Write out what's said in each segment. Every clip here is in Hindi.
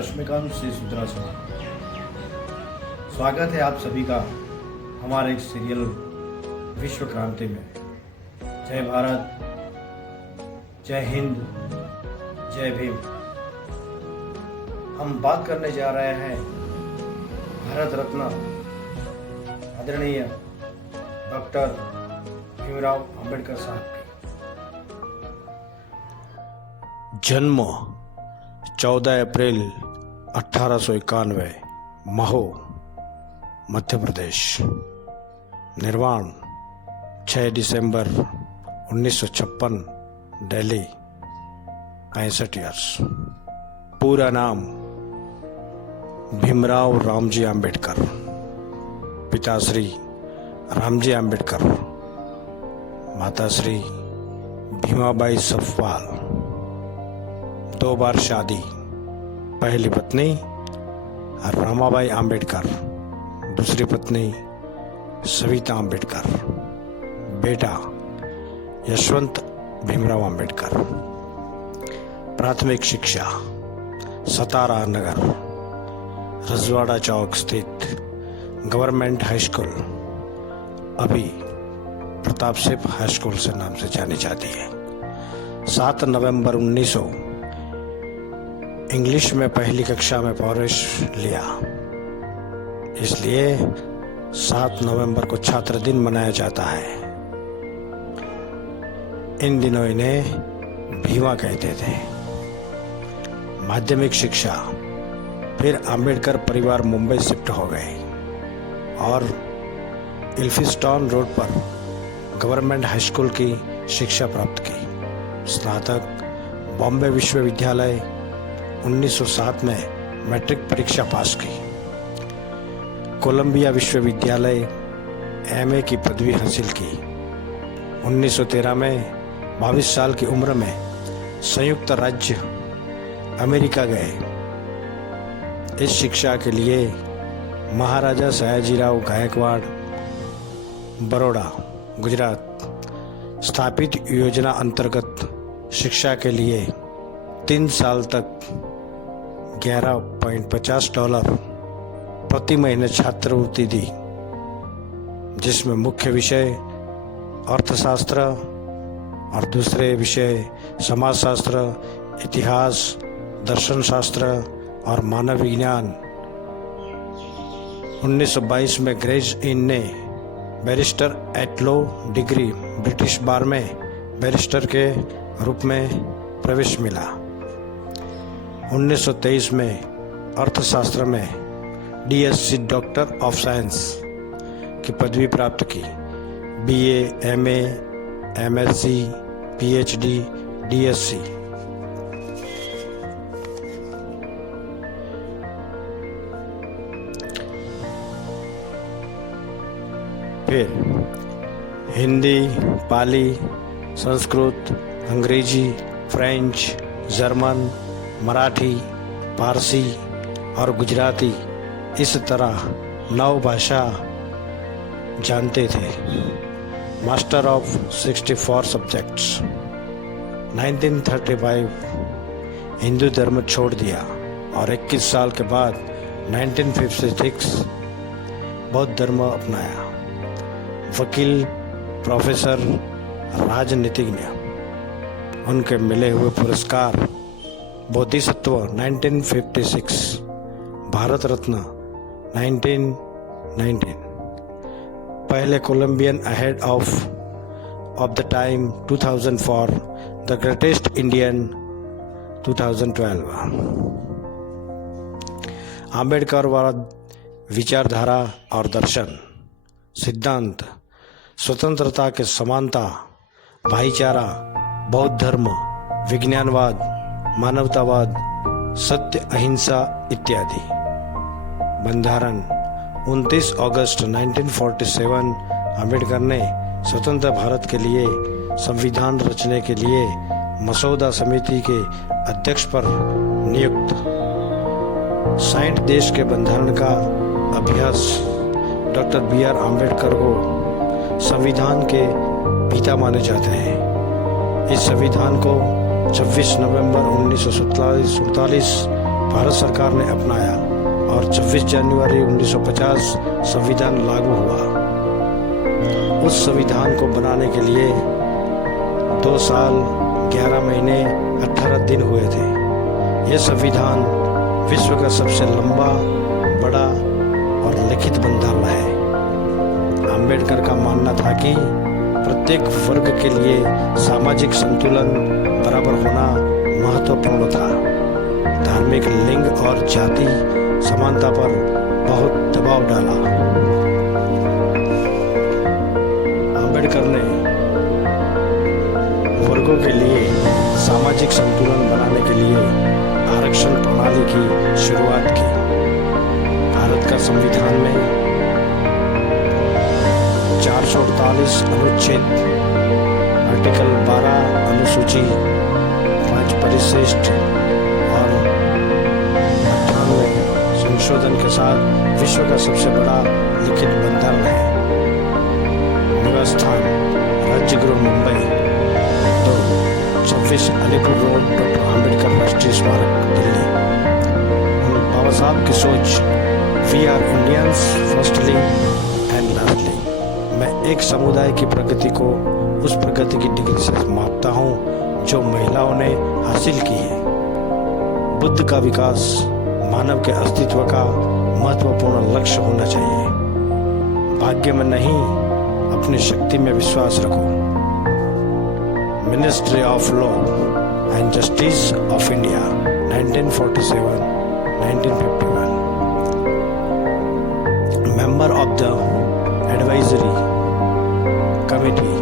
रश्मिकांत से सुद्रासन। स्वागत है आप सभी का हमारे सीरियल विश्व क्रांति में। जय भारत, जय हिंद, जय भीम। हम बात करने जा रहे हैं भारत रत्न आदरणीय डॉक्टर भीमराव अंबेडकर साहब के। जन्म 14 अप्रैल 1891 महो, मध्य प्रदेश। निर्वाण 6 दिसंबर 1956 दिल्ली, 65 ईयर्स। पूरा नाम भीमराव रामजी अंबेडकर, पिताश्री रामजी अंबेडकर, माताश्री भीमाबाई सफवाल। 2 बार शादी। पहली पत्नी रमाबाई अंबेडकर, दूसरी पत्नी सविता अंबेडकर। बेटा यशवंत भीमराव अंबेडकर। प्राथमिक शिक्षा सतारा नगर, रजवाड़ा चौक स्थित गवर्नमेंट हाई स्कूल, अभी प्रताप सिंह हाई स्कूल से नाम से जानी जाती है। 7 नवंबर 1900 इंग्लिश में पहली कक्षा में प्रवेश लिया, इसलिए 7 नवंबर को छात्र दिन मनाया जाता है। इन दिनों इन्हें भीमा कहते थे। माध्यमिक शिक्षा, फिर अंबेडकर परिवार मुंबई शिफ्ट हो गए और इल्फिस्टन रोड पर गवर्नमेंट हाई स्कूल की शिक्षा प्राप्त की। स्नातक बॉम्बे विश्वविद्यालय 1907 में मैट्रिक परीक्षा पास की। कोलंबिया विश्वविद्यालय एमए की पदवी हासिल की। 1913 में 22 साल की उम्र में संयुक्त राज्य अमेरिका गए। इस शिक्षा के लिए महाराजा सयाजीराव गायकवाड़, बड़ौदा, गुजरात स्थापित योजना अंतर्गत शिक्षा के लिए 3 साल तक $11.50 प्रति महीने छात्रवृत्ति दी, जिसमें मुख्य विषय अर्थशास्त्र और दूसरे विषय समाजशास्त्र, इतिहास, दर्शन शास्त्र और मानव विज्ञान। 1922 में ग्रेज इन ने barrister at law degree British bar में बैरिस्टर के रूप में प्रवेश मिला। 1923 में अर्थशास्त्र में डीएससी डॉक्टर ऑफ साइंस की पदवी प्राप्त की। BA, MA, MSc, PhD, DSC. फिर हिंदी, पाली, संस्कृत, अंग्रेजी, फ्रेंच, जर्मन, मराठी, फारसी और गुजराती, इस तरह 9 भाषा जानते थे। Master of 64 subjects. 1935 हिंदू धर्म छोड़ दिया और 21 साल के बाद 1956 बौद्ध धर्म अपनाया। वकील, प्रोफेसर, राजनीतिज्ञ। उनके मिले हुए पुरस्कार: बोधिसत्व 1956, भारत रत्न 1919, पहले Columbian ahead of the time 2004, the greatest Indian 2012। आम्बेडकरवाद विचारधारा और दर्शन सिद्धांत: स्वतंत्रता के समानता, भाईचारा, बौद्ध धर्म, विज्ञानवाद, मानवतावाद, सत्य, अहिंसा इत्यादि। बंधारण 29 अगस्त 1947 अंबेडकर ने स्वतंत्र भारत के लिए संविधान रचने के लिए मसौदा समिति के अध्यक्ष पर नियुक्त। 60 देश के बंधारण का अभ्यास डॉक्टर BR अम्बेडकर को संविधान के पिता माने जाते हैं। इस संविधान को 26 नवंबर 1947 भारत सरकार ने अपनाया और 26 जनवरी 1950 संविधान लागू हुआ। उस संविधान को बनाने के लिए 2 साल 11 महीने 18 दिन हुए थे। यह संविधान विश्व का सबसे लंबा, बड़ा और लिखित बंधारण है। अंबेडकर का मानना था कि प्रत्येक वर्ग के लिए सामाजिक संतुलन बराबर होना महत्वपूर्ण था। धार्मिक, लिंग और जाति समानता पर बहुत दबाव डाला। अंबेडकर ने वर्गों के लिए सामाजिक संतुलन बनाने के लिए आरक्षण प्रणाली की शुरुआत की। भारत का संविधान में 448 अनुच्छेद, आर्टिकल 12 अनुसूची, 5 परिशिष्ट और 98 संशोधन के साथ विश्व का सबसे बड़ा लिखित बंधारण है। निवास स्थान राज्य गृह मुंबई, 26 अलीपुर रोड, डॉक्टर आम्बेडकर राष्ट्रीय स्मारक, दिल्ली। बाबा साहब की सोच, we are Indians firstly and lastly. मैं एक समुदाय की प्रगति को उस प्रगति की डिग्री से मापता हूँ जो महिलाओं ने हासिल की है। बुद्ध का विकास मानव के अस्तित्व का महत्वपूर्ण लक्ष्य होना चाहिए। भाग्य में नहीं, अपनी शक्ति में विश्वास रखो। Ministry of law and justice of India, 1947-1951। Member of the advisory committee,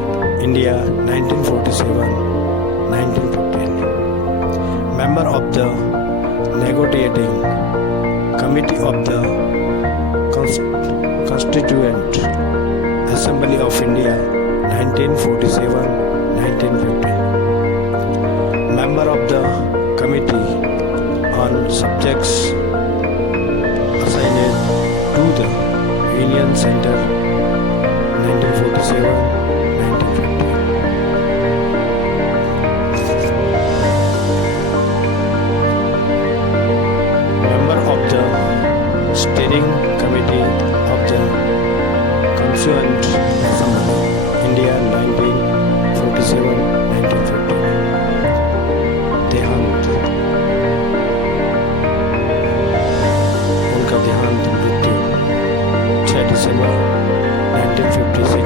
India, 1947-1915। Member of the negotiating committee of the constituent assembly of India, 1947-1950. Member of the Committee on Subjects assigned to the Union Center, 1947-1950. Member of the Steering Committee of the Constituent Assembly, India, 1947-1950. देहांत, उनका देहांत मृत्यु 6 दिसंबर 1956